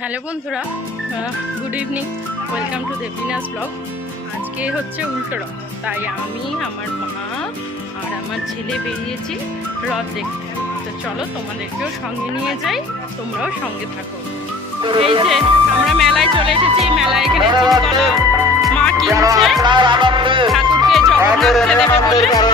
Hello বন্ধুরা good evening welcome to Debolina's blog আজকে হচ্ছে উল্টো রথ, তাই আমি, আমার মা আর আমার ছেলে বেরিয়েছি রথ দেখতে। তো চলো তোমাদেরকেও সঙ্গে নিয়ে যাই, তোমরাও সঙ্গে থাকো। এই যে, আমরা মেলায় চলে এসেছি, মেলায় এখানে মা কিনছে। ঠাকুরকে জগন্নাথকে দেবে বলে।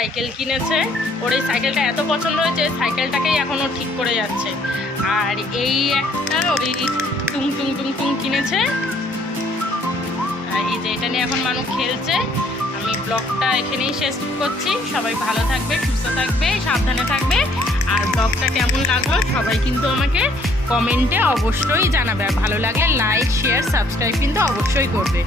সাইকেল কিনেছে। ওর এই সাইকেলটা এত পছন্দ হয়েছে, সাইকেলটাকেই এখনও ঠিক করে যাচ্ছে। আর এই একটা ওই টুং টুং টুং টুং কিনেছে। আর এই যে এটা নিয়ে এখন মানুষ খেলছে। আমি ব্লগটা এখানেই শেষ করছি। সবাই ভালো থাকবে, সুস্থ থাকবে, সাবধানে থাকবে। আর ব্লগটা কেমন লাগল সবাই কিন্তু আমাকে কমেন্টে অবশ্যই জানাবে। আর ভালো লাগলে লাইক, শেয়ার, সাবস্ক্রাইব কিন্তু অবশ্যই করবে।